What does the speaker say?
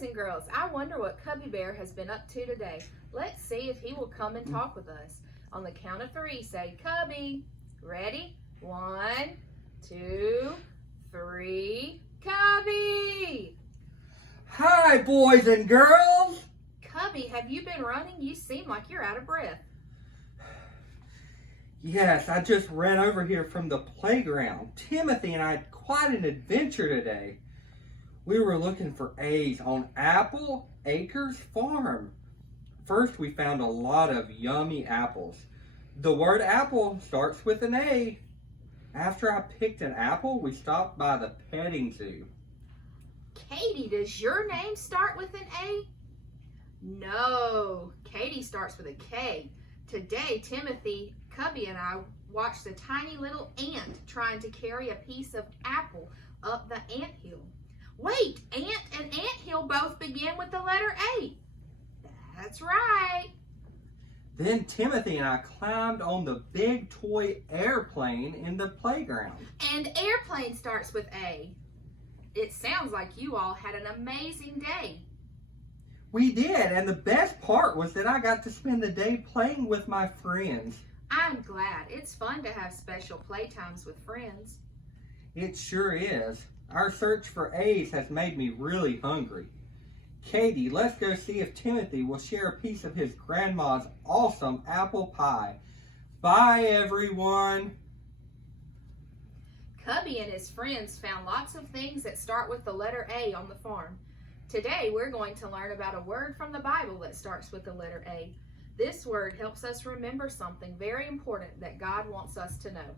boys and girls, I wonder what Cubbie Bear has been up to today. Let's see if he will come and talk with us. On the count of 3, say, Cubbie. Ready? 1, 2, 3. Cubbie! Hi, boys and girls! Cubbie, have you been running? You seem like you're out of breath. Yes, I just ran over here from the playground. Timothy and I had quite an adventure today. We were looking for A's on Apple Acres Farm. First, we found a lot of yummy apples. The word apple starts with an A. After I picked an apple, we stopped by the petting zoo. Katie, does your name start with an A? No, Katie starts with a K. Today, Timothy, Cubbie, and I watched a tiny little ant trying to carry a piece of apple up the anthill. Wait, ant and anthill both begin with the letter A. That's right. Then Timothy and I climbed on the big toy airplane in the playground. And airplane starts with A. It sounds like you all had an amazing day. We did, and the best part was that I got to spend the day playing with my friends. I'm glad. It's fun to have special playtimes with friends. It sure is. Our search for A's has made me really hungry. Katie, let's go see if Timothy will share a piece of his grandma's awesome apple pie. Bye, everyone. Cubbie and his friends found lots of things that start with the letter A on the farm. Today, we're going to learn about a word from the Bible that starts with the letter A. This word helps us remember something very important that God wants us to know.